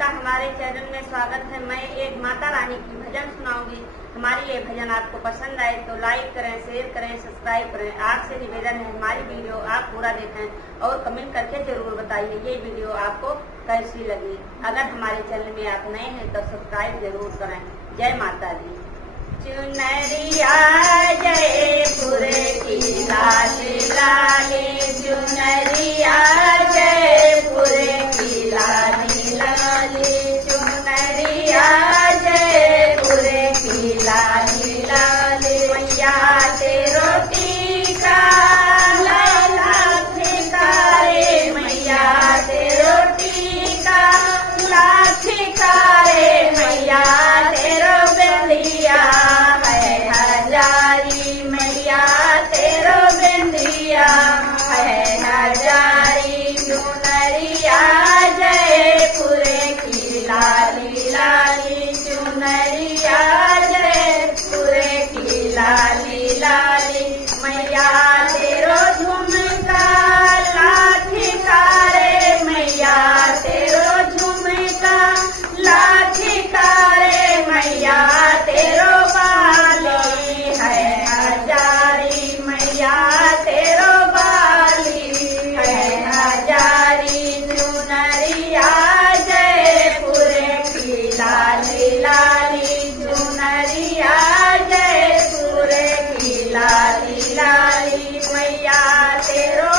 सबका हमारे चैनल में स्वागत है। मैं एक माता रानी की भजन सुनाऊंगी। हमारी ये भजन आपको पसंद आए तो लाइक करें, शेयर करें, सब्सक्राइब करें। आपसे निवेदन है हमारी वीडियो आप पूरा देखें और कमेंट करके जरूर बताइए ये वीडियो आपको कैसी लगी। अगर हमारे चैनल में आप नए हैं तो सब्सक्राइब जरूर करें। जय माता दी। चुनरिया जयपुर की लाल लाले, चुनरिया जयपुर की लाल लाले, चुनरिया जयपुर की लाल लाले। मैया तेरो टीका लाख कारे, मैया तेरो टीका लाख कारे, मैया तेरो बिंदिया है हजारी, मैया तेरो बिंदिया है हजारी। चुनरिया जयपुर की लाली लाली, चुनरिया जयपुर की लाली लाली। मैया तेरो झुमका लाख कारे, मैया तेरो झुमका लाख कारे, मैया तेरो बाली है हजारी, मैया तेरो बाली है हजारी। चुनरिया जयपुर की लाली लाली, चुनरिया जयपुर की लाली लाली। मैया तेरो